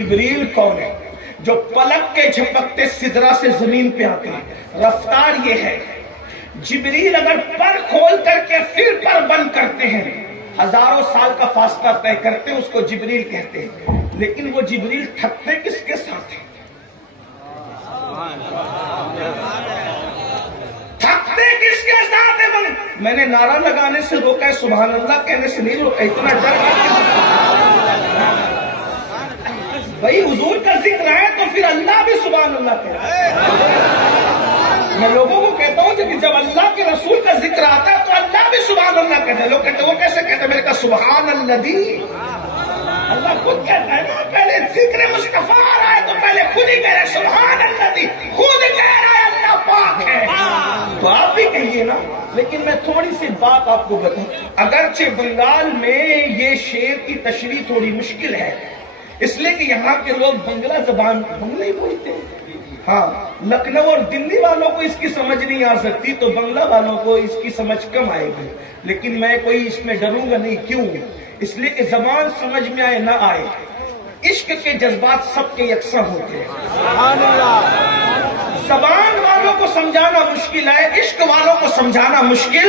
جبریل کون ہے؟ جو پلک کے جھپکتے سدرہ سے زمین پہ آتے ہیں۔ رفتار یہ ہے، جبریل اگر پر کھول کر کے پھر پر بند کرتے ہیں، ہزاروں سال کا فاصلہ طے کرتے ہیں، اس کو جبریل کہتے ہیں۔ لیکن وہ جبریل تھکتے کس کے ساتھ ہیں؟ تھکتے کس کے ساتھ ہیں؟ میں نے نعرہ لگانے سے روکا ہے، سبحان اللہ کہنے سے نہیں روکا، اتنا ڈر بھائی حضور کا ذکر ہے تو پھر اللہ بھی سبحان اللہ کہتا ہے۔ میں لوگوں کو کہتا ہوں کہ جب اللہ کے رسول کا ذکر آتا ہے تو اللہ بھی سبحان اللہ کہتا ہے۔ لوگ کہتے ہیں وہ کیسے کہتے ہیں؟ میں نے کہا سبحان اللہ، اللہ خود کہتا ہے نا، پہلے ذکر مصطفیٰ آ رہا ہے تو پہلے خود ہی کہہ رہے سبحان اللہ، خود کہہ رہا ہے اللہ پاک ہے، تو آپ بھی کہیے نا۔ لیکن میں تھوڑی سی بات آپ کو بتاؤں، اگرچہ بنگال میں یہ شعر کی تشریح تھوڑی مشکل ہے، اس لیے کہ یہاں کے لوگ بنگلہ زبان بنگلہ ہی بولتے ہیں۔ ہاں، لکھنؤ اور دلی والوں کو اس کی سمجھ نہیں آ سکتی تو بنگلہ والوں کو اس کی سمجھ کم آئے گی، لیکن میں کوئی اس میں ڈروں گا نہیں۔ کیوں؟ اس لیے کہ زبان سمجھ میں آئے نہ آئے، عشق کے جذبات سب کے یکساں ہوتے ہیں۔ زبان والوں کو سمجھانا مشکل ہے، عشق والوں کو سمجھانا مشکل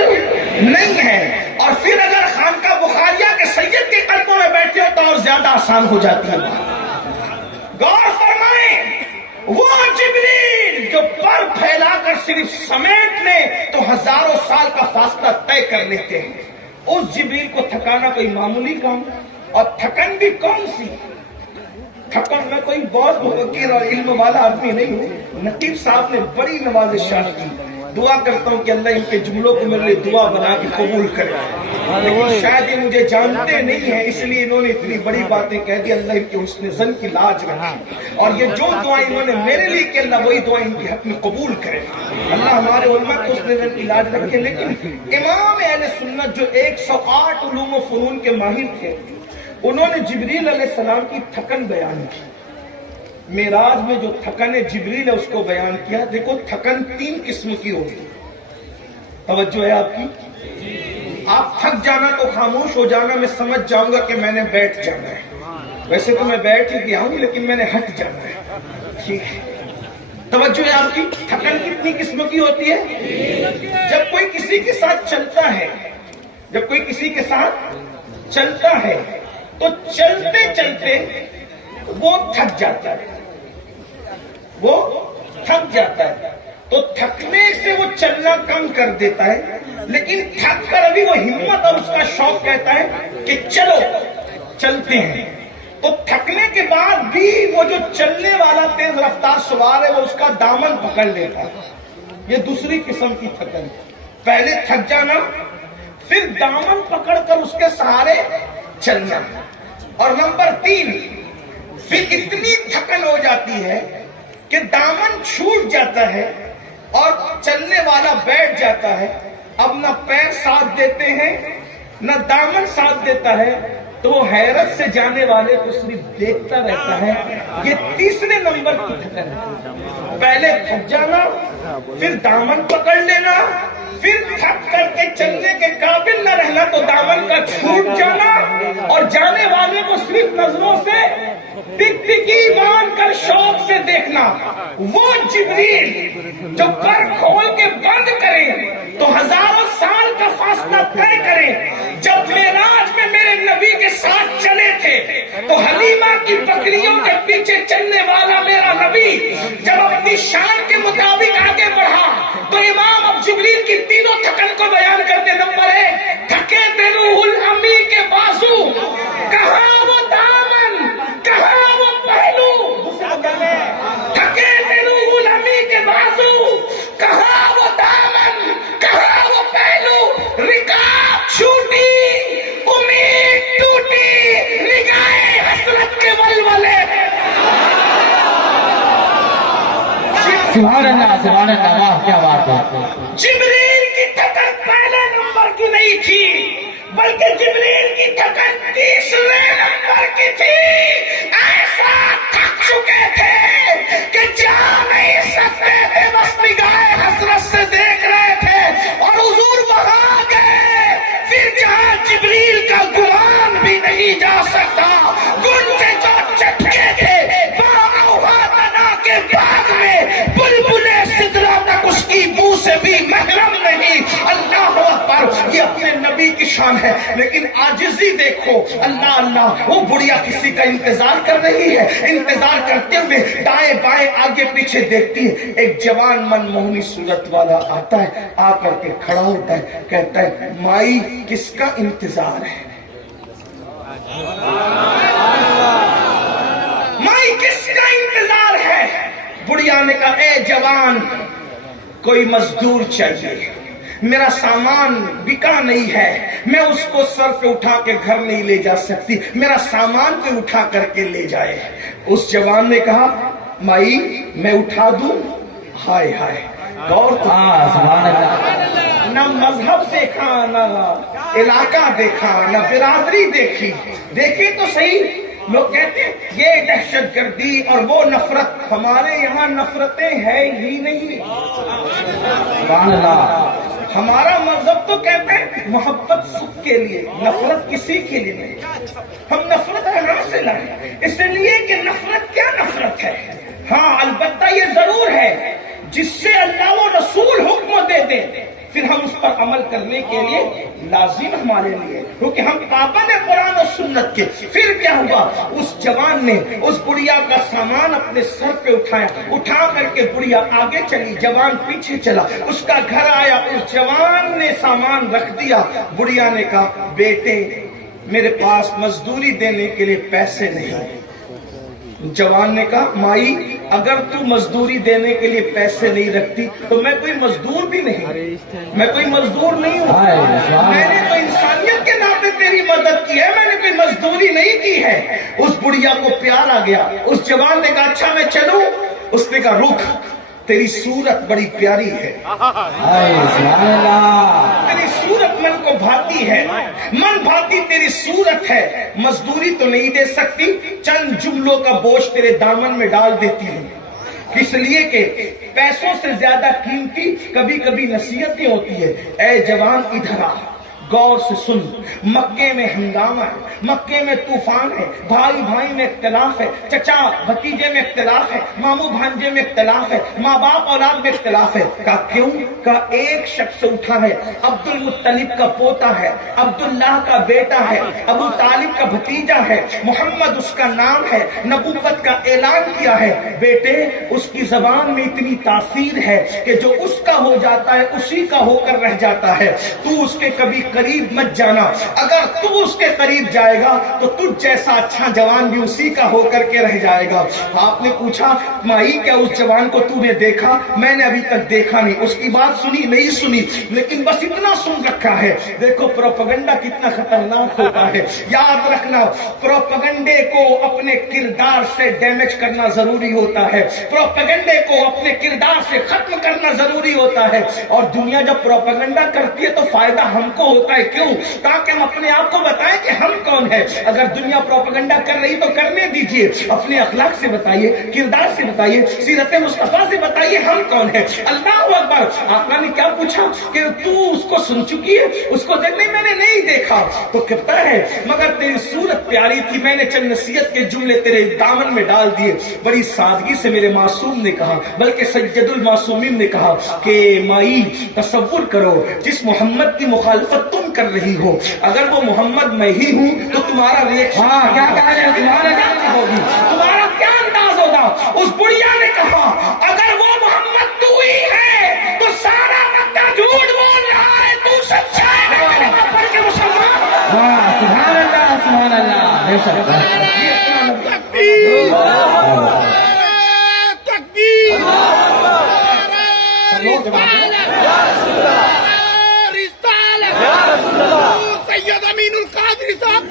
نہیں ہے۔ اور پھر اگر خانقاہ بخاریہ کے سید کے قدموں میں بیٹھے ہو تو اور زیادہ آسان ہو جاتی ہے۔ غور فرمائیں، وہ جبریل جو پر پھیلا کر صرف سمیٹ لے تو ہزاروں سال کا فاصلہ طے کر لیتے ہیں، اس جبریل کو تھکانا کوئی معمولی کام، اور تھکن بھی کون سی تھکن؟ میں کوئی بہت مفکر اور علم والا آدمی نہیں ہوں، نقیب صاحب نے بڑی نوازشات کی، دعا کرتا ہوں کہ اللہ ان کے جملوں کو میرے لیے دعا بنا کے قبول کرے، لیکن شاید یہ مجھے جانتے نہیں ہیں اس لیے انہوں نے اتنی بڑی باتیں کہہ دی۔ اللہ ان کے حسن ظن کی لاج رکھے، اور یہ جو دعائیں انہوں نے میرے لیے کہ اللہ وہی دعائیں ان کے حق میں قبول کرے، اللہ ہمارے علماء کو حسن ظن کی لاج رکھے۔ لیکن امام اہل سنت جو 108 علوم و فنون کے ماہر تھے، انہوں نے جبریل علیہ السلام کی تھکن بیان کی، معراج میں جو تھکن جبریل ہے اس کو بیان کیا۔ دیکھو تھکن 3 قسم کی ہوتی ہے، توجہ ہے آپ کی؟ آپ تھک جانا تو خاموش ہو جانا، میں سمجھ جاؤں گا کہ میں نے بیٹھ جانا ہے، ویسے تو میں بیٹھ ہی گیا ہوں لیکن میں نے ہٹ جانا ہے، ٹھیک ہے؟ توجہ ہے آپ کی؟ تھکن کتنی قسم کی ہوتی ہے؟ جب کوئی کسی کے ساتھ چلتا ہے، جب کوئی کسی کے ساتھ چلتا ہے تو چلتے چلتے وہ تھک جاتا ہے، وہ تھک جاتا ہے، تو تھکنے سے وہ چلنا کم کر دیتا ہے، لیکن تھک کر ابھی وہ ہمت اور اس کا شوق کہتا ہے کہ چلو چلتے ہیں۔ تو تھکنے کے بعد بھی وہ جو چلنے والا تیز رفتار سوار ہے وہ اس کا دامن پکڑ لیتا ہے، یہ دوسری قسم کی تھکن۔ پہلے تھک جانا، پھر دامن پکڑ کر اس کے سہارے چلنا، اور نمبر 3 پھر اتنی تھکن ہو جاتی ہے کہ دامن چھوٹ جاتا ہے اور چلنے والا بیٹھ جاتا ہے، اب نہ پیر ساتھ دیتے ہیں نہ دامن ساتھ دیتا ہے، تو وہ حیرت سے جانے والے کو صرف دیکھتا رہتا ہے۔ یہ تیسرے نمبر کی تھکن ہے، پہلے تھک جانا، پھر دامن پکڑ لینا، پھر تھک کر کے چلنے کے قابل نہ رہنا تو دامن کا چھوٹ جانا، اور جانے والے کو صرف نظروں سے ٹک ٹکی باندھ کر شوق سے دیکھنا۔ وہ جبریل جو پر کھول کے بند کرے تو ہزاروں سال کا فاصلہ طے کرے۔ جب معراج میں میرے نبی کے ساتھ چلے تھے تو حلیمہ کی بکریوں کے پیچھے چلنے والا میرا نبی جب اپنی شان کے مطابق آگے بڑھا تو امام اب جبریل کی تینوں تھکن کو بیان کرتے۔ نمبر 1، تھکے تھے روح الامی کے بازو، کہاں وہ دامن کہاں وہ پہلو، تھکے تھے روح الامی کے بازو، کہاں وہ دامن کہاں وہ پہلو، رکاب چھوٹی امید ٹوٹی، نگاہ حسرت کے ولولے۔ سبحان اللہ، سبحان اللہ، واہ کیا بات ہے۔ جبریل کی تھکن پہلے نمبر کی نہیں تھی، بلکہ جبریل کی تھکن تیسرے نمبر کی تھی۔ ایسا تھک چکے تھے کہ جا نہیں سکتے تھے، بس نگاہ حسرت سے دیکھ رہے تھے، اور حضور وہاں گئے پھر جہاں جبریل کا گمان بھی نہیں جا سکتا۔ گن سے جو چٹکے تھے شان ہے، لیکن عاجزی دیکھو، اللہ اللہ، وہ بڑھیا کسی کا انتظار کر رہی ہے، انتظار کرتے ہوئے دائیں بائیں آگے پیچھے دیکھتی ہے، ایک جوان من موہنی صورت والا آتا ہے، آ کر کے کھڑا ہوتا ہے، کہتا ہے مائی کس کا انتظار ہے؟ مائی کس کا انتظار ہے؟ بڑھیا نے کہا اے جوان، کوئی مزدور چاہیے، میرا سامان بکا نہیں ہے، میں اس کو سر پہ اٹھا کے گھر نہیں لے جا سکتی، میرا سامان پہ اٹھا کر کے لے جائے۔ اس جوان نے کہا مائی میں اٹھا دوں؟ ہائے ہائے، غور تو، سبحان اللہ، نہ مذہب دیکھا، نہ علاقہ دیکھا، نہ برادری دیکھی، دیکھے تو صحیح۔ لوگ کہتے ہیں یہ دہشت گردی اور وہ نفرت، ہمارے یہاں نفرتیں ہیں ہی نہیں۔ سبحان اللہ، ہمارا مذہب تو کہتا ہے محبت سب کے لیے، نفرت کسی کے لیے نہیں۔ ہم نفرت کہاں سے لائیں؟ اس لیے کہ نفرت کیا نفرت ہے؟ ہاں البتہ یہ ضرور ہے جس سے اللہ و رسول حکم دے دے پھر ہم اس پر عمل کرنے کے لیے لازم ہمارے لیے، کیونکہ ہم پابند ہیں قرآن و سنت کے۔ پھر کیا ہوا؟ اس جوان نے اس بڑھیا کا سامان اپنے سر پہ اٹھایا، اٹھا کر کے بڑھیا آگے چلی، جوان پیچھے چلا، اس کا گھر آیا، اس جوان نے سامان رکھ دیا۔ بڑھیا نے کہا بیٹے میرے پاس مزدوری دینے کے لیے پیسے نہیں۔ جوان نے کہا مائی اگر تو مزدوری دینے کے لیے پیسے نہیں رکھتی تو میں کوئی مزدور بھی نہیں، میں کوئی مزدور نہیں ہوں، میں نے تو انسانیت کے ناطے تیری مدد کی ہے، میں نے کوئی مزدوری نہیں کی ہے۔ اس بڑھیا کو پیار آ گیا، اس جوان نے کہا اچھا میں چلوں؟ اس نے کہا رک، تیری صورت بڑی پیاری ہے، تیری صورت من کو بھاتی ہے، من بھاتی تیری صورت ہے، مزدوری تو نہیں دے سکتی، چند جملوں کا بوجھ تیرے دامن میں ڈال دیتی ہوں، اس لیے کہ پیسوں سے زیادہ قیمتی کبھی کبھی نصیحتیں ہوتی ہے۔ اے جوان ادھر آ، غور سے سن، مکے میں ہنگامہ ہے، مکے میں طوفان ہے، بھائی بھائی میں اختلاف ہے، چچا بھتیجے میں اختلاف ہے، ماموں بھانجے میں اختلاف ہے، ماں باپ اولاد میں اختلاف ہے۔ کہا کیوں؟ کہا ایک شخص اٹھا ہے، عبد المطلب کا پوتا ہے، عبداللہ کا بیٹا ہے، ابو طالب کا بھتیجا ہے، محمد اس کا نام ہے، نبوت کا اعلان کیا ہے، بیٹے اس کی زبان میں اتنی تاثیر ہے کہ جو اس کا ہو جاتا ہے اسی کا ہو کر رہ جاتا ہے، تو اس کے کبھی قریب مت جانا، اگر تو اس کے قریب جائے گا تو تجھ جیسا اچھا جوان بھی اسی کا ہو کر کے رہ جائے گا۔ آپ نے پوچھا مائی کیا اس جوان کو تو نے دیکھا؟ میں نے ابھی تک دیکھا نہیں، اس کی بات سنی نہیں سنی، لیکن بس اتنا سن رکھا ہے۔ دیکھو پروپیگنڈا کتنا خطرناک ہوتا ہے، یاد رکھنا پروپیگنڈے کو اپنے کردار سے ڈیمیج کرنا ضروری ہوتا ہے، پروپیگنڈے کو اپنے کردار سے ختم کرنا ضروری ہوتا ہے۔ اور دنیا جب پروپیگنڈا کرتی ہے تو فائدہ ہم کو ہوتا ہے، کیوں؟ تاکہ ہم اپنے آپ کو بتائیں کہ ہم کون ہیں۔ اگر دنیا پروپیگنڈا کر رہی تو کرنے دیجئے، اپنے اخلاق سے بتائیے، کردار سے بتائیے، سیرت مصطفیٰ سے بتائیے ہم کون ہیں۔ اللہ اکبر۔ آقا نے کیا پوچھا کہ تو اس کو سن چکی ہے؟ اس کو دیکھ نہیں، میں نے نہیں دیکھا، تو کہتا ہے مگر تیری صورت پیاری تھی، میں نے چند نصیحت کے جملے تیرے دامن میں ڈال دیے۔ بڑی سادگی سے میرے معصوم نے کہا، بلکہ سید المعصومین نے کہا کہ مائی تصور کرو جس محمد کی مخالفت تم کر رہی ہو، اگر وہ محمد میں ہی ہوں تو تمہارا ریئیکشن کیا ہوگی، تمہارا کیا انداز ہوگا؟ اس بڑھیا نے کہا اگر وہ محمد تو ہی ہے تو سارا مکہ جھوٹ بول رہا ہے، تو سچا ہے، کلمہ پڑھ کے مسلمان۔ سبحان اللہ، سبحان اللہ، بے شک۔ تکبیر، تکبیر، سید امین القادری صاحب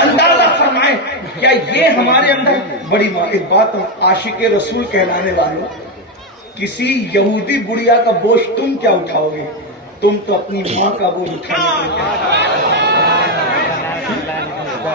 اندازہ فرمائیں کیا یہ ہمارے اندر بڑی ایک بات، عاشق رسول کہلانے والوں، کسی یہودی بڑھیا کا بوجھ تم کیا اٹھاؤ گے؟ تم تو اپنی ماں کا بوجھ اٹھانے کے لیے،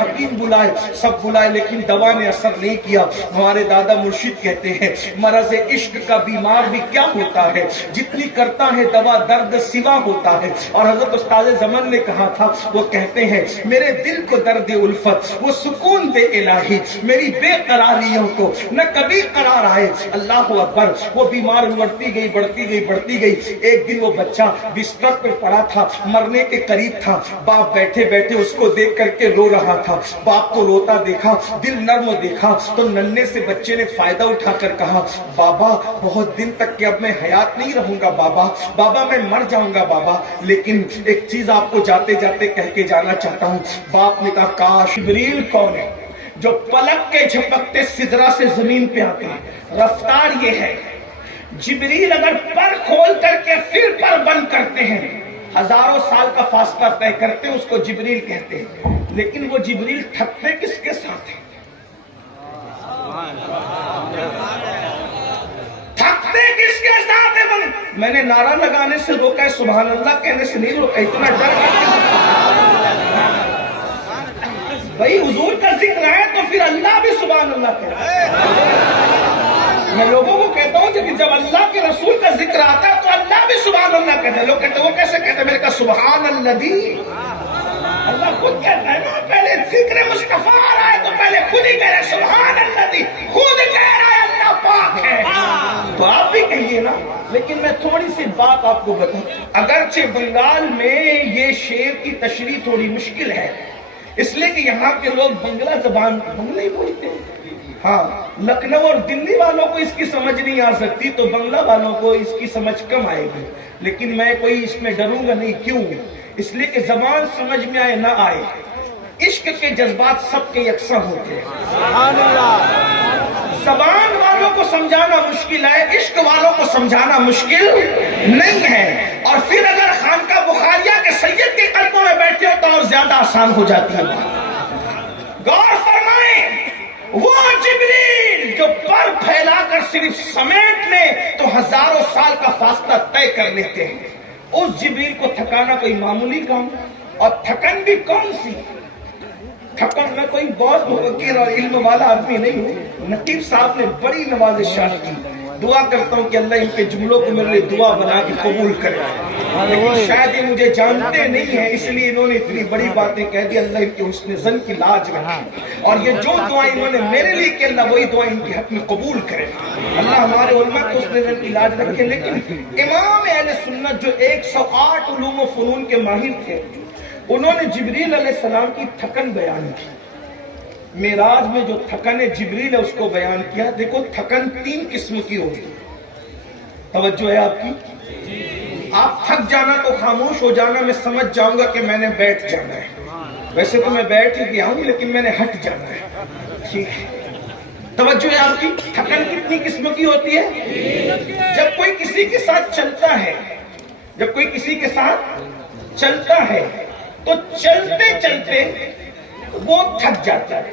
حکیم بلائے, سب بلائے, لیکن دوا نے اثر نہیں کیا. ہمارے دادا مرشد کہتے ہیں مرض عشق کا بیمار بھی کیا ہوتا ہے, جتنی کرتا ہے دوا درد سوا ہوتا ہے. اور حضرت استاد زمن نے کہا تھا, وہ کہتے ہیں میرے دل کو درد الفت وہ سکون دے الہی, میری بے قراریوں کو نہ کبھی قرار آئے. اللہ اکبر. وہ بیمار بڑھتی گئی بڑھتی گئی بڑھتی گئی. ایک دن وہ بچہ بستر پر پڑا تھا, مرنے کے قریب تھا. باپ بیٹھے بیٹھے اس کو دیکھ کر کے رو رہا تھا. باپ کو روتا دیکھا, دل نرم دیکھا, تو ننھے سے بچے نے فائدہ اٹھا کر کہا, بابا بہت دن تک کہ اب میں حیات نہیں رہوں گا بابا, بابا میں مر جاؤں گا بابا, لیکن ایک چیز آپ کو جاتے جاتے کہہ کے جانا چاہتا ہوں. باپ نے کہا کاش. جبریل کون ہے؟ جو پلک کے جھپکتے سدرا سے زمین پہ آتے ہیں. رفتار یہ ہے, جبریل اگر پر کھول کر کے پھر پر بند کرتے ہیں, ہزاروں سال کا فاصلہ طے کرتے ہیں, اس کو جبریل کہتے ہیں. لیکن وہ جبریل تھکتے کس کے ساتھ ہیں؟ تھکتے کس کے ساتھ ہیں؟ میں نے نعرہ لگانے سے روکا ہے, سبحان اللہ کہنے سے نہیں روکا. اتنا ڈر بھائی حضور کا ذکر ہے تو پھر اللہ بھی سبحان اللہ کہتا ہے. میں لوگوں کو کہتا ہوں کہ جب اللہ کے رسول کا ذکر آتا ہے تو اللہ بھی سبحان اللہ کہتا ہے. لوگ کہتے ہیں وہ کیسے کہتے ہیں؟ میں نے کہا سبحان اللہ, اللہ خود کہتا ہے نا. پہلے ذکر مصطفیٰ آ رہا ہے تو پہلے خود ہی کہہ رہے سبحان اللہ, خود کہہ رہا ہے اللہ پاک ہے. تو آپ بھی کہیے نا. لیکن میں تھوڑی سی بات آپ کو بتاؤں, اگرچہ بنگال میں یہ شعر کی تشریح تھوڑی مشکل ہے, اس لیے کہ یہاں کے لوگ بنگلہ زبان بنگلہ ہی بولتے ہیں. ہاں, لکھنؤ اور دلی والوں کو اس کی سمجھ نہیں آ سکتی, تو بنگلہ والوں کو اس کی سمجھ کم آئے گی. لیکن میں کوئی اس میں ڈروں گا نہیں. کیوں؟ اس لیے کہ زبان سمجھ میں آئے نہ آئے, عشق کے جذبات سب کے یکساں ہوتے ہیں. زبان والوں کو سمجھانا مشکل ہے, عشق والوں کو سمجھانا مشکل نہیں ہے. اور پھر اگر خانقاہ بخاریہ کے سید کے قدموں میں بیٹھے ہو تو اور زیادہ آسان ہو جاتی ہے. غور فرمائیں, وہ جبریل جو پر پھیلا کر صرف سمیٹ لے تو ہزاروں سال کا فاصلہ طے کر لیتے ہیں, اس جبریل کو تھکانا کوئی معمولی کام. اور تھکن بھی کون سی تھکن؟ میں کوئی بہت مفکر اور علم والا آدمی نہیں ہوں. نقیب صاحب نے بڑی نوازشات کی. دعا کرتا ہوں کہ اللہ ان کے جملوں کو میرے لیے دعا بنا کے قبول کرے. لیکن شاید یہ مجھے جانتے نہیں ہیں, اس لیے انہوں نے اتنی بڑی باتیں کہہ دی. اللہ ان کے حسن ظن کی لاج رکھے, اور یہ جو دعائیں انہوں نے میرے لیے کہ اللہ وہی دعائیں ان کے حق میں قبول کرے. اللہ ہمارے علماء کو حسن ظن کی لاج رکھے. لیکن امام اہل سنت جو 108 علوم و فنون کے ماہر تھے, انہوں نے جبریل علیہ السلام کی تھکن بیان کی. معراج میں جو تھکن جبریل ہے اس کو بیان کیا. دیکھو تھکن 3 قسم کی ہوتی ہے. توجہ ہے آپ کی؟ آپ تھک جانا تو خاموش ہو جانا, میں سمجھ جاؤں گا کہ میں نے بیٹھ جانا ہے. ویسے تو میں بیٹھ ہی گیا ہوں, لیکن میں نے ہٹ جانا ہے. ٹھیک ہے, توجہ ہے آپ کی؟ تھکن کتنی قسم کی ہوتی ہے؟ جب کوئی کسی کے ساتھ چلتا ہے, جب کوئی کسی کے ساتھ چلتا ہے تو چلتے چلتے وہ تھک جاتا ہے,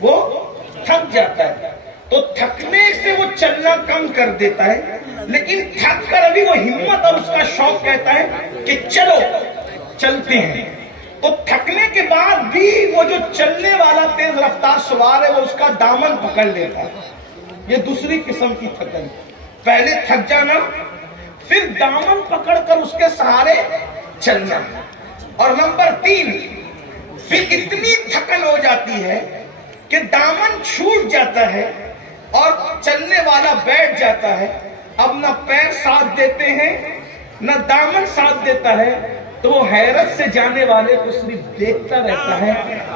وہ تھک جاتا ہے. تو تھکنے سے وہ چلنا کم کر دیتا ہے, لیکن تھک کر ابھی وہ ہمت اور اس کا شوق کہتا ہے کہ چلو چلتے ہیں. تو تھکنے کے بعد بھی وہ جو چلنے والا تیز رفتار سوار ہے وہ اس کا دامن پکڑ لیتا ہے. یہ دوسری قسم کی تھکن. پہلے تھک جانا, پھر دامن پکڑ کر اس کے سہارے چلنا. اور نمبر 3, پھر اتنی تھکن ہو جاتی ہے کہ دامن چھوٹ جاتا ہے اور چلنے والا بیٹھ جاتا ہے. اب نہ پیر ساتھ دیتے ہیں نہ دامن ساتھ دیتا ہے, تو وہ حیرت سے جانے والے کو صرف دیکھتا رہتا ہے.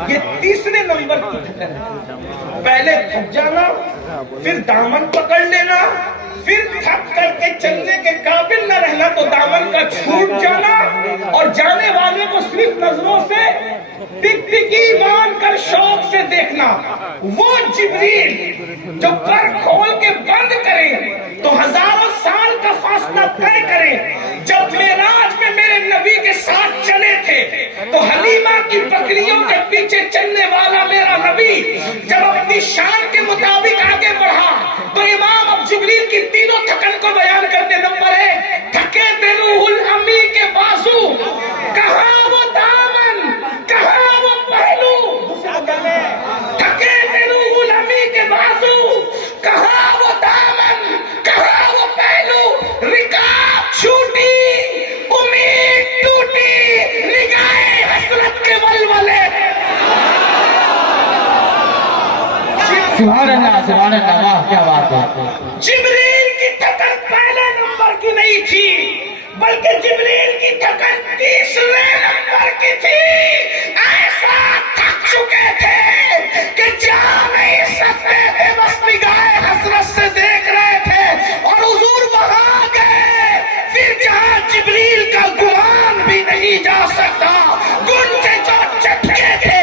یہ تیسرے نمبر کی تھکن ہے. پہلے تھک جانا, پھر دامن پکڑ لینا, پھر تھک کر کے چلنے کے قابل نہ رہنا تو دامن کا چھوٹ جانا, اور جانے والے کو صرف نظروں سے ٹک ٹکی مان کر شوق سے دیکھنا. وہ جبریل جو پر کھول کے بند کرے تو ہزاروں سال کا فاصلہ طے کرے. جب معراج میں میرے نبی کے ساتھ چلے تھے تو حلیمہ کی بکریوں کے پیچھے چلنے والا میرا نبی جب اپنی شان کے مطابق آگے بڑھا تو امام اب جبریل کی تینوں تھکن کو بیان کرتے. نمبر 1, تھکے تھے روح الامی کے بازو, کہاں وہ دامن, کہاں سبحان اللہ واہ کیا بات ہے جبریل کی تھکن پہلے نمبر کی نہیں تھی بلکہ جبریل کی تھکن تیسرے نمبر کی تھی ایسا تھک چکے تھے کہ جہاں نہیں سکتے تھے بس نگاہ حسرت سے دیکھ رہے تھے اور حضور وہاں گئے پھر جہاں جبریل کا گمان بھی نہیں جا سکتا گنجے جو چٹکے تھے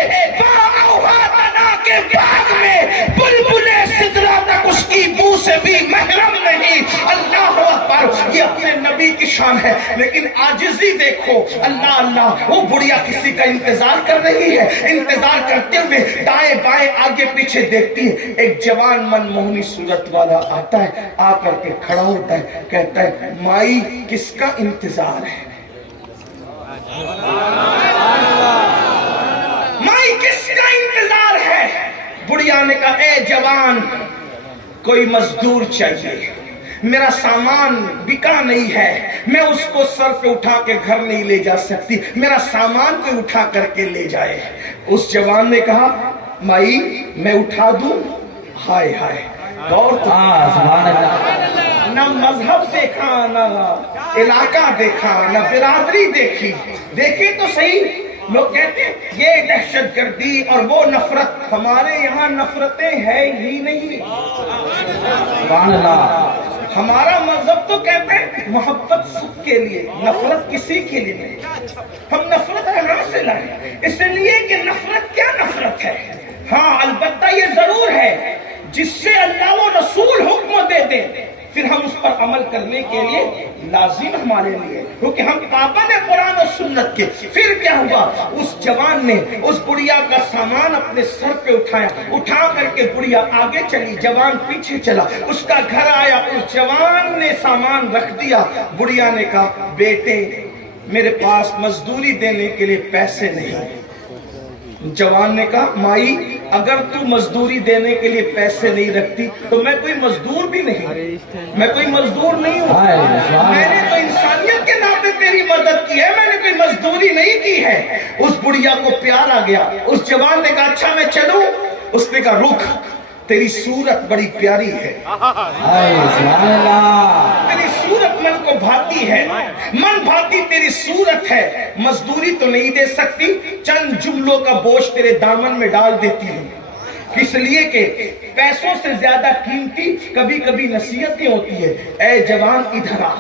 کے باغ میں بلبلے سدرا تک اس کی بو سے بھی محرم نہیں اللہ اکبر یہ اپنے نبی کی شان ہے لیکن عاجزی دیکھو اللہ اللہ وہ بڑھیا کسی کا انتظار کر رہی ہے انتظار کرتے ہوئے دائیں بائیں آگے پیچھے دیکھتی ہے ایک جوان من موہنی صورت والا آتا ہے آ کر کے کھڑا ہوتا ہے کہتا ہے مائی کس کا انتظار ہے مائی کس کا انتظار ہے بڑھیا نے کہا اے جوان کوئی مزدور چاہیے میرا سامان بکا نہیں ہے میں اس کو سر پہ اٹھا کے گھر نہیں لے جا سکتی میرا سامان کوئی اٹھا کر کے لے جائے اس جوان نے کہا مائی میں اٹھا دوں ہائے ہائے غور تو سبحان اللہ نہ مذہب دیکھا نہ علاقہ دیکھا نہ برادری دیکھی دیکھے تو صحیح لوگ کہتے ہیں یہ دہشت گردی اور وہ نفرت ہمارے یہاں نفرتیں ہے ہی نہیں سبحان اللہ ہمارا مذہب تو کہتے ہیں محبت سب کے لیے نفرت کسی کے لیے نہیں ہم نفرت کہاں سے لائیں اس لیے کہ نفرت کیا نفرت ہے ہاں البتہ یہ ضرور ہے جس سے اللہ و رسول حکم دے دیں پھر ہم اس پر عمل کرنے کے لیے لازم ہمارے لیے کیونکہ ہم پابند ہیں قرآن و سنت کے پھر کیا ہوا اس جوان نے اس بڑھیا کا سامان اپنے سر پہ اٹھایا اٹھا کر کے بڑھیا آگے چلی جوان پیچھے چلا اس کا گھر آیا اس جوان نے سامان رکھ دیا بڑھیا نے کہا بیٹے میرے پاس مزدوری دینے کے لیے پیسے نہیں جوان نے کہا مائی اگر تو مزدوری دینے کے لیے پیسے نہیں رکھتی تو میں کوئی مزدور بھی نہیں میں کوئی مزدور نہیں ہوں میں نے تو انسانیت کے ناطے تیری مدد کی ہے میں نے کوئی مزدوری نہیں کی ہے اس بڑھیا کو پیار آ گیا اس جوان نے کہا اچھا میں چلوں اس نے کہا رک تیری صورت بڑی پیاری ہے تیری صورت من کو بھاتی ہے من بھاتی تیری صورت ہے مزدوری تو نہیں دے سکتی چند جملوں کا بوجھ تیرے دامن میں ڈال دیتی ہوں اس لیے کہ پیسوں سے زیادہ قیمتی کبھی کبھی نصیحتیں ہوتی ہے اے جوان ادھر آ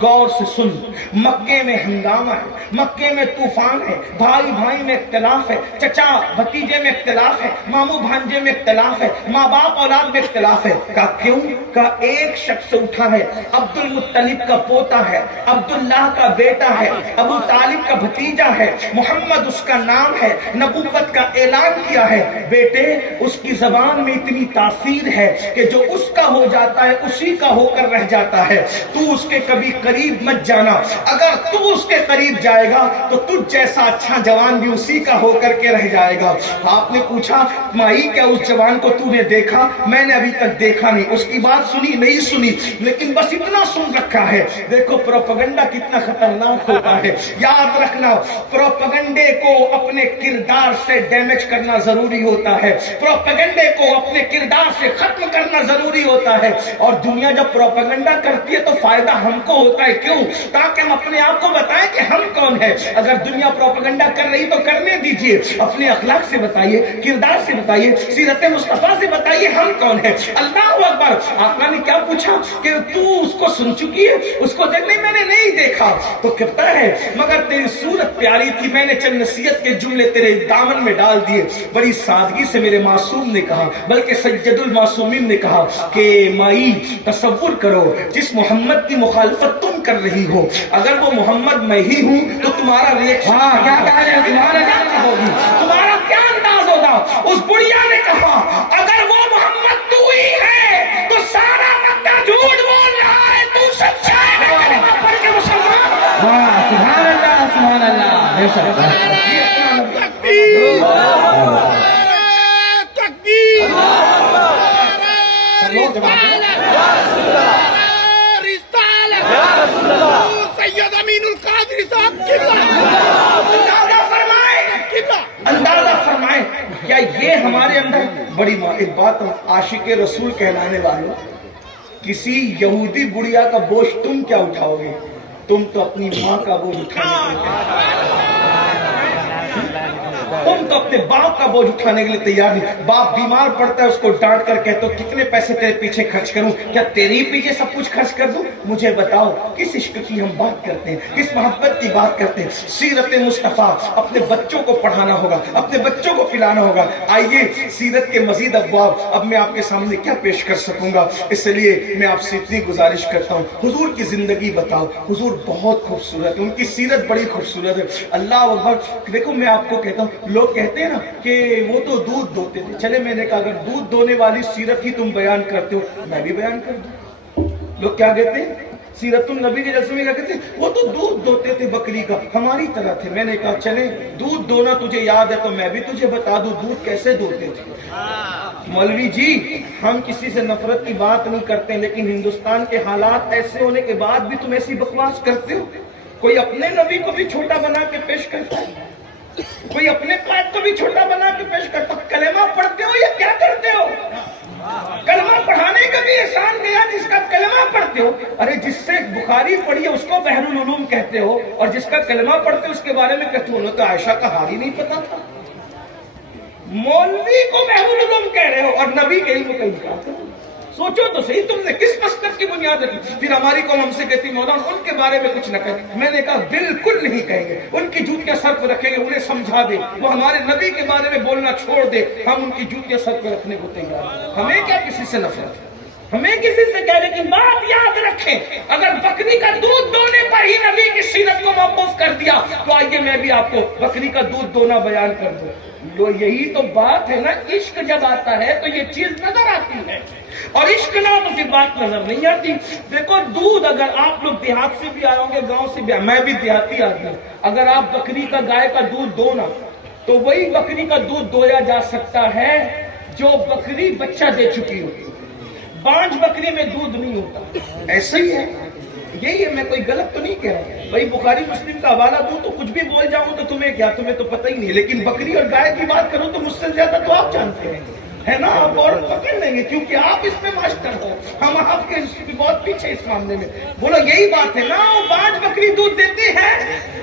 غور سے سن مکے میں ہنگامہ ہے مکے میں طوفان ہے بھائی بھائی میں اختلاف ہے چچا بھتیجے میں اختلاف ہے ماموں بھانجے میں اختلاف ہے ماں باپ اولاد میں اختلاف ہے کہا کیوں کہا ایک شخص اٹھا ہے عبد المطلب کا پوتا ہے عبداللہ کا بیٹا ہے ابو طالب کا بھتیجا ہے محمد اس کا نام ہے نبوت کا اعلان کیا ہے بیٹے اس کی زبان میں اتنی تاثیر ہے کہ جو اس کا ہو جاتا ہے اسی کا ہو کر رہ جاتا ہے تو اس کے کبھی قریب مت جانا اگر تو اس کے قریب جائے گا تو تجھ جیسا اچھا جوان بھی اسی کا ہو کر کے رہ جائے گا آپ نے پوچھا مائی کیا اس جوان کو تو نے دیکھا میں نے ابھی تک دیکھا نہیں اس کی بات سنی نہیں سنی لیکن بس اتنا سن رکھا ہے دیکھو پروپیگنڈا کتنا خطرناک ہوتا ہے یاد رکھنا پروپیگنڈے کو اپنے کردار سے ڈیمیج کرنا ضروری ہوتا ہے پروپیگنڈے کو اپنے کردار سے ختم کرنا ضروری ہوتا ہے اور دنیا جب پروپیگنڈا کرتی ہے تو فائدہ ہم کو ہوتا ہے کیوں تاکہ ہم اپنے آپ کو بتائیں کہ ہم کون ہیں اگر دنیا پروپیگنڈا کر رہی تو کرنے دیجئے اپنے اخلاق سے بتائیے کردار سے بتائیے سیرت مصطفیٰ سے بتائیے ہم کون ہیں اللہ اکبر آقا نے کیا پوچھا کہ تو اس کو سن چکی ہے اس کو دیکھنے میں نے نہیں دیکھا تو کہتا ہے مگر تیری صورت پیاری تھی میں نے چند نصیحت کے جملے تیرے دامن میں ڈال دیے بڑی سادگی سے میرے معصوم نے کہا بلکہ سید المعصومین نے کہا کہ مائی تصور کرو جس محمد کی مخالفت تم کر رہی ہو اگر وہ محمد میں ہی ہوں تو تمہارا ریئیکشن تمہارا کیا انداز ہوگا اس بڑھیا نے کہا اگر وہ محمد تو ہی ہے تو سارا مکہ جھوٹ بول رہا ہے تو سچا ہے کلمہ پڑھ کے مسلمان سبحان اللہ سبحان اللہ بے شک تکبیر تکبیر سید امین القادری صاحب اندازہ فرمائیں کیا کیا یہ ہمارے اندر بڑی ایک بات عاشق رسول کہلانے والوں، کسی یہودی گڑیا کا بوجھ تم کیا اٹھاؤ گے؟ تم تو اپنی ماں کا بوجھ اٹھانے کے لیے تم تو اپنے باپ کا بوجھ اٹھانے کے لیے تیار نہیں۔ باپ بیمار پڑتا ہے، اس کو ڈانٹ کر کہتے ہو کتنے پیسے تیرے پیچھے خرچ کروں، کیا تیری پیچھے سب کچھ خرچ کر دوں؟ مجھے بتاؤ کس عشق کی ہم بات کرتے ہیں، کس محبت کی بات کرتے ہیں؟ سیرت مصطفیٰ اپنے بچوں کو پڑھانا ہوگا، اپنے بچوں کو پلانا ہوگا۔ آئیے سیرت کے مزید ابواب اب میں آپ کے سامنے کیا پیش کر سکوں گا، اس لیے میں آپ سے اتنی گزارش کرتا ہوں، حضور کی زندگی بتاؤ۔ حضور بہت خوبصورت ہے، ان کی سیرت بڑی خوبصورت ہے۔ اللہ اکبر۔ دیکھو میں آپ کو کہتا ہوں، لوگ کہتے ہیں نا کہ وہ تو دودھ دوتے تھے، چلے میں نے کہا اگر دودھ دونے والی سیرت ہی تم بیان کرتے ہو میں بھی بیان کر دوں۔ لوگ کیا کہتے ہیں سیرت النبی کے جلسے میں کیا کہتے ہیں وہ تو دودھ دوتے تھے بکری کا، ہماری طرح تھے۔ میں نے کہا چلے دودھ دونا تجھے یاد ہے تو میں بھی تجھے بتا دوں دودھ کیسے دوتے تھے۔ مولوی جی ہم کسی سے نفرت کی بات نہیں کرتے، لیکن ہندوستان کے حالات ایسے ہونے کے بعد بھی تم ایسی بکواس کرتے ہو۔ کوئی اپنے نبی کو بھی چھوٹا بنا کے پیش کرتا ہے، کوئی اپنے قائد کو بھی چھوٹا بنا کے پیش کرتا ہے۔ کلمہ پڑھتے ہو یا کیا کرتے ہو؟ کلمہ پڑھانے کا بھی احسان گیا جس کا کلمہ پڑھتے ہو۔ ارے جس سے بخاری پڑھی ہے اس کو بحر العلوم کہتے ہو، اور جس کا کلمہ پڑھتے ہو اس کے بارے میں کہتے ہو تو عائشہ کا حال ہی نہیں پتا تھا۔ مولوی کو بحر العلوم کہہ رہے ہو اور نبی کے علم کا انکار کرو۔ سوچو تو صحیح تم نے کس مسلک کی بنیاد رکھی؟ پھر ہماری قوم ہم سے کہتی مولانا ان کے بارے میں کچھ نہ کہیں۔ میں نے کہا بالکل نہیں کہیں گے، ان کی جوتیاں سر پہ رکھیں گے، انہیں سمجھا دے وہ ہمارے نبی کے بارے میں بولنا چھوڑ دے، ہم ان کی جوتیاں سر پہ رکھنے کو تیار ہیں۔ ہمیں کیا کسی سے نفرت ہے، ہمیں کسی سے کہہ، لیکن بات یاد رکھیں اگر بکری کا دودھ دونے پر ہی نبی کی سیرت کو موقوف کر دیا تو آئیے میں بھی آپ کو بکری کا دودھ دونا بیان کر دوں۔ یہی تو بات ہے نا، عشق جب آتا ہے تو یہ چیز نظر آتی ہے، اور عشق نہ تو پھر بات نظر نہیں آتی۔ دیکھو دودھ، اگر آپ لوگ دیہات سے بھی آئے ہوں گے، گاؤں سے بھی، میں بھی دیہاتی آدمی ہوں، اگر آپ بکری کا گائے کا دودھ دو نا تو وہی بکری کا دودھ دویا جا سکتا ہے جو بکری بچہ دے چکی ہوتی ہے، بانج بکری میں دودھ نہیں ہوتا۔ ایسا ہی ہے، یہی ہے، میں کوئی غلط تو نہیں کہہ رہا ہوں بھائی، بخاری مسلم کا حوالہ دوں تو کچھ بھی بول جاؤں تو تمہیں کیا، تمہیں تو پتہ ہی نہیں، لیکن بکری اور گائے کی بات کروں تو مجھ سے زیادہ تو آپ جانتے ہیں، ہے نا؟ آپ اور پکڑ لیں گے کیونکہ آپ اس میں ماسٹر ہو، ہم آپ کے بہت پیچھے اس معاملے میں۔ بولو یہی بات ہے نا، وہ بانج بکری دودھ دیتی ہے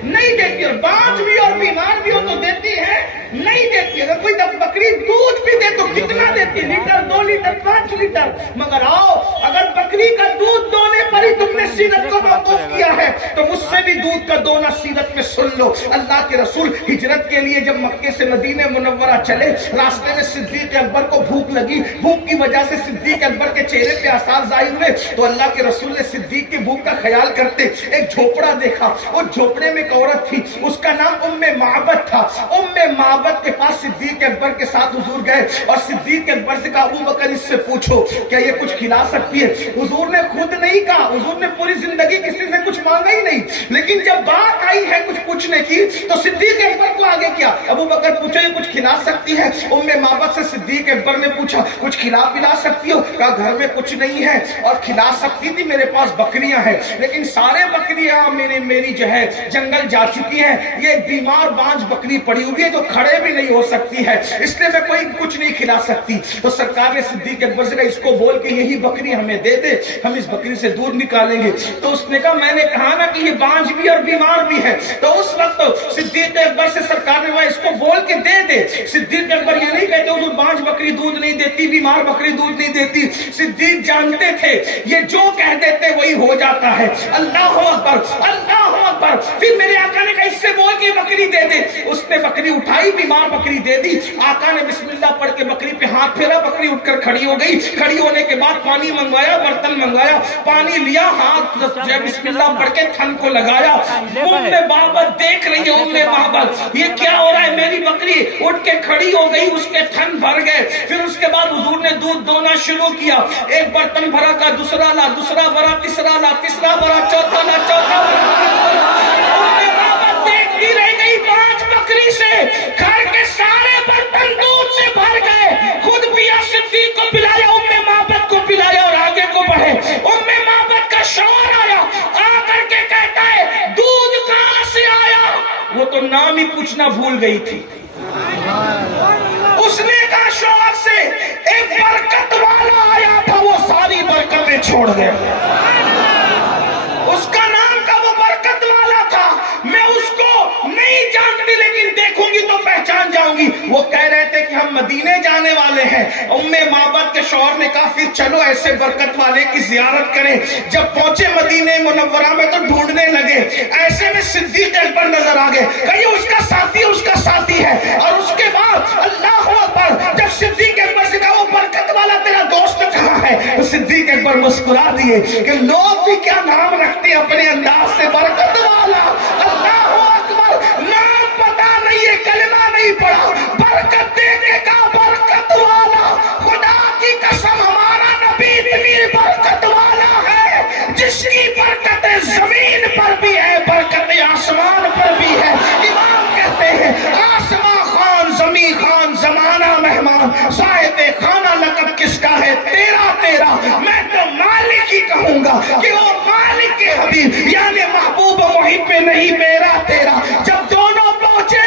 نہیں دیتی، اور بانج بھی اور بیمار بھی ہو تو دیتی ہے نہیں دیتی۔ اگر کوئی بکری دودھ بھی دے تو کتنا دیتی؟ Litre, 2 litre, 5 litre? مگر آؤ اگر بکری کا دودھ دونے پر ہی تم نے سیرت کو موقوف کیا ہے تو مجھ سے بھی دودھ کا دونا سیرت میں سن لو۔ اللہ کے رسول ہجرت کے لیے جب مکے سے مدینہ منورہ چلے، راستے میں صدیق اکبر کو بھوک لگی، بھوک کی وجہ سے صدیق اکبر کے چہرے پہ آثار ظاہر ہوئے، تو اللہ کے رسول نے صدیق کی بھوک کا خیال کرتے ایک جھوپڑا دیکھا، اس جھوپڑے میں ایک عورت تھی، اس کا نام ام معبد تھا۔ ام معبد کے پاس صدیق اکبر کے ساتھ حضور گئے اور صدیق اکبر سے کہا ابو بکر اس سے پوچھو کیا یہ کچھ کھلا سکتی ہے؟ حضور نے خود نہیں کہا، حضور نے پوری زندگی کسی سے کچھ مانگا ہی نہیں، لیکن جب بات آئی ہے کچھ پوچھنے کی تو صدیق اکبر کو آگے کیا، ابو بکر پوچھو یہ کچھ کھلا سکتی ہے؟ ام معبد سے صدیق اکبر نے پوچھا کچھ کھلا پلا سکتی ہو؟ کہا گھر میں کچھ نہیں ہے، اور کھلا سکتی تھی میرے پاس بکریاں ہیں، لیکن سارے بکریاں میری جو ہے جنگل جا چکی ہیں، یہ بیمار بانج بکری پڑی ہوئی ہے جو کھڑے بھی نہیں ہو سکتی ہے، اس لیے میں کوئی کچھ نہیں کھلا سکتی۔ تو سرکار نے صدیق اکبر سے کہا اس کو بول کے یہی بکری ہمیں دے دے، ہم اس بکری سے دودھ نکالیں گے۔ تو اس نے کہا میں نے کہا نا کہ یہ بانج بھی اور بیمار بھی ہے۔ تو اس وقت صدیق اکبر سے سرکار نے اس کو بول کے دے دے۔ صدیق اکبر یہ نہیں کہتے حضور بانج بکری دودھ نہیں دیتی، بیمار بکری دودھ نہیں دیتی، صدیق جانتے تھے یہ جو کہہ دیتے وہی ہو جاتا ہے۔ اللہ اکبر، اللہ اکبر۔ پھر میرے آقا نے کہا اس سے بول کے بکری دے دے، اس نے بکری اٹھائی، بیمار بکری دے دی، آقا نے بسم اللہ پڑھ کے بکری پہ ہاتھ پھیرا، بکری اٹھ کر کھڑی ہو گئی، کھڑی ہونے کے بعد پانی منگوایا، برتن منگوایا، پانی لیا، ہاتھ بسم اللہ پڑھ کے تھن کو لگایا۔ ام معبد دیکھ رہی ہے، ام معبد یہ کیا ہو رہا ہے، میری بکری اٹھ کے کھڑی ہو گئی، اس کے تھن بھر گئے۔ پھر اس کے بعد حضور نے دودھ دونا شروع کیا، ایک برتن بھرا کا دوسرا لا، دوسرا بھرا تیسرا لا، تیسرا بھرا چوتھا لا، چوتھا دیکھتی رہ گئی، 5 بکری سے گھر کے سارے برتن دودھ سے بھر گئے، خود پیا، صدیق کو پلایا، ام معبد کو پلایا اور آگے کو بڑھے۔ ام معبد کا شوہر آیا، آ کر کے کہتا ہے دودھ کہاں سے آیا؟ وہ تو نام ہی پوچھنا بھول گئی تھی، اس نے کہا شوہر سے ایک برکت والا آیا تھا وہ ساری برکتیں چھوڑ گیا. اس کا نام کا وہ برکت والا تھا. میں اس کو نہیں جانتی لیکن دیکھوں گی تو پہچان جاؤں گی. وہ کہہ رہے تھے کہ ہم مدینے جانے والے ہیں. معبد کے شوہر نے کہا پھر چلو ایسے برکت والے کی زیارت کریں. جب پہنچے مدینے منورہ میں تو ڈھونڈنے لگے. ایسے میں صدیق اکبر نظر آ گئے. کہیں اس کا ساتھی ہے. اور اس کے بعد اللہ اکبر جب صدیق اکبر سے کہا وہ برکت والا تیرا دوست کہاں ہے, تو صدیق اکبر مسکرا دیے کہ لوگ بھی کیا نام رکھتے اپنے انداز سے, برکت والا. اللہ اکبر, نام پتا نہیں ہے, کلمہ نہیں پڑھا, برکت دینے کا برکت والا. خدا کی قسم ہمارا نبی اتنی برکت والا ہے جس کی برکتیں زمین پر بھی ہے, برکتیں آسمان پر بھی ہے. امام کہتے ہیں آسمان خان زمین خان زمانہ مہمان, صاحب خانہ لقب کس کا ہے تیرا. میں تو مالک ہی کہوں گا کہ وہ مالک کے حبیب یعنی محبوب محب نہیں میرا تیرا. جب دونوں پہنچے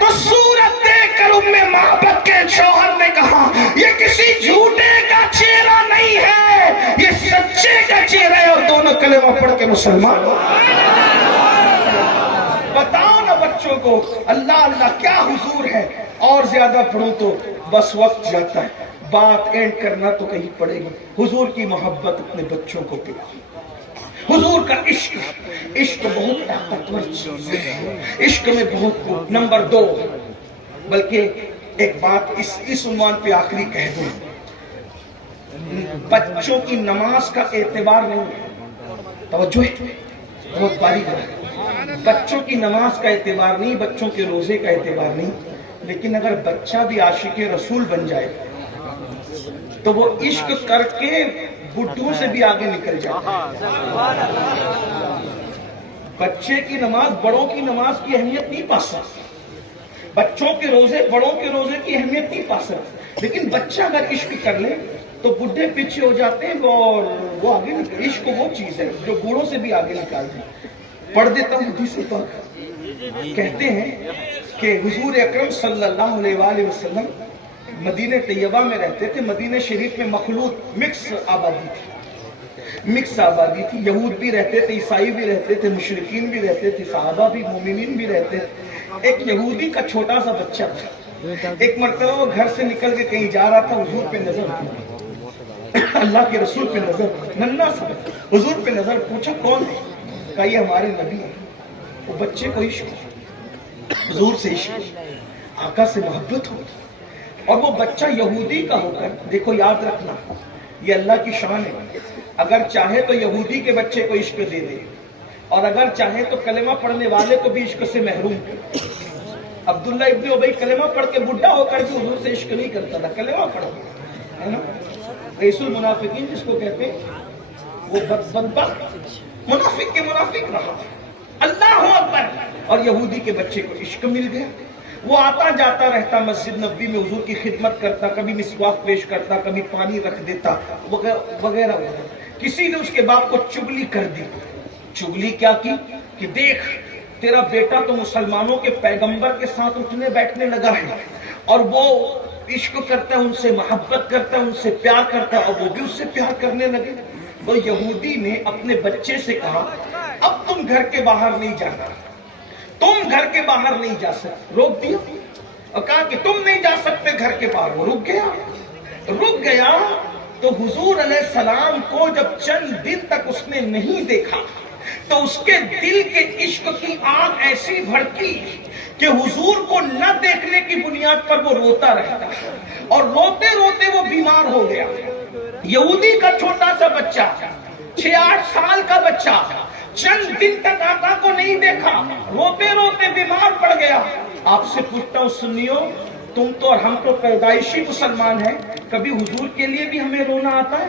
تو صورت دیکھ کر معبد کے شوہر نے کہا یہ کسی جھوٹے کا چہرہ نہیں ہے, یہ سچے کا چہرہ ہے. اور دونوں کلمہ پڑھ کے مسلمان. بتاؤ نا بچوں کو اللہ اللہ کیا حضور ہے. اور زیادہ پڑھوں تو بس وقت جاتا ہے, بات اینڈ کرنا تو کہیں پڑے گی. حضور کی محبت اپنے بچوں کو پلا. حضور کا عشق بہت طاقتور چیز ہے. عشق میں بہت. نمبر 2, بلکہ ایک بات اس عنوان پہ آخری کہہ دوں, بچوں کی نماز کا اعتبار نہیں ہے. توجہ ہے, بہت باریک ہے. بچوں کی نماز کا اعتبار نہیں, بچوں کے روزے کا اعتبار نہیں, لیکن اگر بچہ بھی عاشق رسول بن جائے تو وہ عشق کر کے بڈھوں سے بھی آگے نکل جاتا ہے. بچے کی نماز بڑوں کی نماز کی اہمیت نہیں پا سکتی, بچوں کے روزے بڑوں کے روزے کی اہمیت نہیں پا سکتے, لیکن بچہ اگر عشق کر لے تو بڈھے پیچھے ہو جاتے ہیں اور وہ آگے نکل. عشق وہ چیز ہے جو بوڑھوں سے بھی آگے نکالتی ہے. پڑھ دیتا ہوں حدیث پاک. کہتے ہیں کہ حضور اکرم صلی اللہ علیہ وآلہ وسلم مدینہ طیبہ میں رہتے تھے. مدینہ شریف میں مخلوط مکس آبادی تھی. یہود بھی رہتے تھے, عیسائی بھی رہتے تھے, مشرکین بھی رہتے تھے, صحابہ بھی, مومنین بھی رہتے تھے. ایک یہودی کا چھوٹا سا بچہ تھا. ایک مرتبہ وہ گھر سے نکل کے کہیں جا رہا تھا, حضور پہ نظر کی, اللہ کے رسول پہ نظر, ننھا سا حضور پہ نظر, پوچھا کون ہے, کہا یہ ہمارے نبی ہیں. وہ بچے کو عشق, حضور سے عشق, آقا سے محبت ہوتی. اور وہ بچہ یہودی کا ہو کر, دیکھو یاد رکھنا یہ اللہ کی شان ہے, اگر چاہے تو یہودی کے بچے کو عشق دے دے, اور اگر چاہے تو کلمہ پڑھنے والے کو بھی عشق سے محروم کر. عبداللہ ابن ابی کلمہ پڑھ کے بڈھا ہو کر بھی حضور سے عشق نہیں کرتا تھا, کلمہ پڑھا ہے نا. رئیس المنافقین جس کو کہتے ہیں, وہ بدبخت منافق کے منافق رہا. اللہ اکبر. اور یہودی کے بچے کو عشق مل گیا. وہ آتا جاتا رہتا مسجد نبوی میں, حضور کی خدمت کرتا, کبھی مسواک پیش کرتا, کبھی پانی رکھ دیتا وغیرہ وغیرہ. کسی نے اس کے باپ کو چگلی کر دی. چگلی کیا کی کہ دیکھ تیرا بیٹا تو مسلمانوں کے پیغمبر کے ساتھ اٹھنے بیٹھنے لگا ہے, اور وہ عشق کرتا ہے, ان سے محبت کرتا ہے, ان سے پیار کرتا ہے, اور وہ بھی اس سے پیار کرنے لگے. وہ یہودی نے اپنے بچے سے کہا اب تم گھر کے باہر نہیں جانا, تم گھر کے باہر نہیں جا سکتے. روک دیا اور کہا کہ تم نہیں جا سکتے گھر کے باہر. وہ رک گیا. تو حضور علیہ السلام کو جب چند دن تک اس نے نہیں دیکھا تو اس کے دل کے عشق کی آگ ایسی بھڑکی کہ حضور کو نہ دیکھنے کی بنیاد پر وہ روتا رہتا, اور روتے روتے وہ بیمار ہو گیا. یہودی کا چھوٹا سا بچہ, 6-8 سال کا بچہ, چند دن تک آقا کو نہیں دیکھا, روتے روتے بیمار پڑ گیا. آپ سے پوچھتا ہوں سنیو, تم تو اور ہم تو پیدائشی مسلمان ہیں, کبھی حضور کے لیے بھی ہمیں رونا آتا ہے؟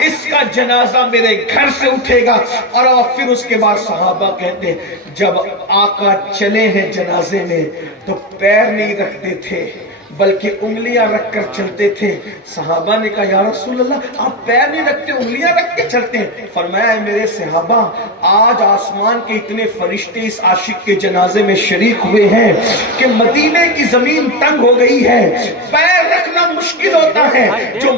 اس کا جنازہ میرے گھر سے اٹھے گا۔ اور پھر اس کے بعد صحابہ کہتے ہیں جب آقا چلے ہیں جنازے میں تو پیر نہیں رکھتے تھے بلکہ انگلیاں رکھ کر چلتے تھے۔ صحابہ نے کہا یا رسول اللہ آپ پیر نہیں رکھتے انگلیاں رکھ کے چلتے ہیں؟ فرمایا میرے صحابہ آج آسمان کے اتنے فرشتے اس عاشق کے جنازے میں شریک ہوئے ہیں کہ مدینے کی زمین تنگ ہو گئی ہے، پیر رکھنا مشکل ہوتا ہے۔ جو